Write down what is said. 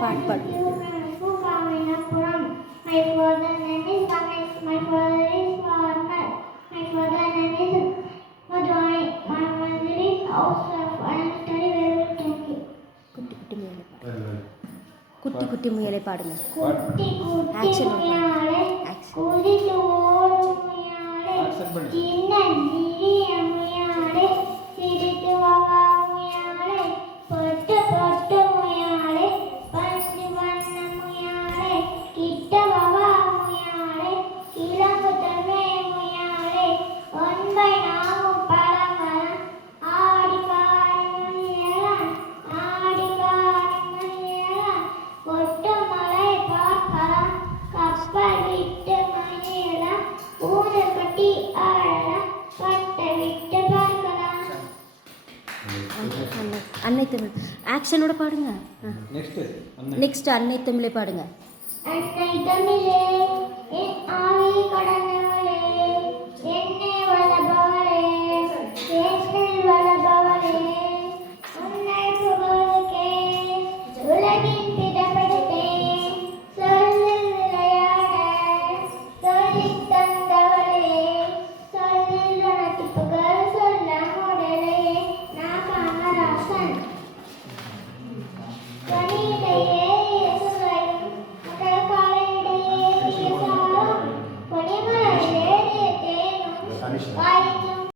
பாட்டு பாடு. My father name is Ganesh. My father is farmer. My father name is Madhwani. My mother is housewife. I am study very thank you. குட்டி குட்டி முயலை பாடுங்க. குட்டி குட்டி முயலே குதித்து ஓடும் முயலே சின்ன சிறிய முயலே சிரித்து வாவா முயலே பொட்டு பொட்டு முயலே பஞ்சு வண்ண முயலே கிட்ட வாவா முயலே இளங்கு தமே முயலே ஒன்பை நாமும் பழமரம் ஆடி பாடி முயலாம் ஆடி பாடி முயலாம் கொட்டு மலை பார்க்கலாம் கப்பல் விட்டு மயிலாம் ஊரை கட்டி ஆடலாம் பட்டை விட்டு பார்க்கலாம். அன்னை தமிழ் ஆக்ஷனோட பாடுங்க. நெக்ஸ்ட் அன்னை தமிழே பாடுங்க. அன்னை தமிழே என் ஆவி கடந்தவளே என்னை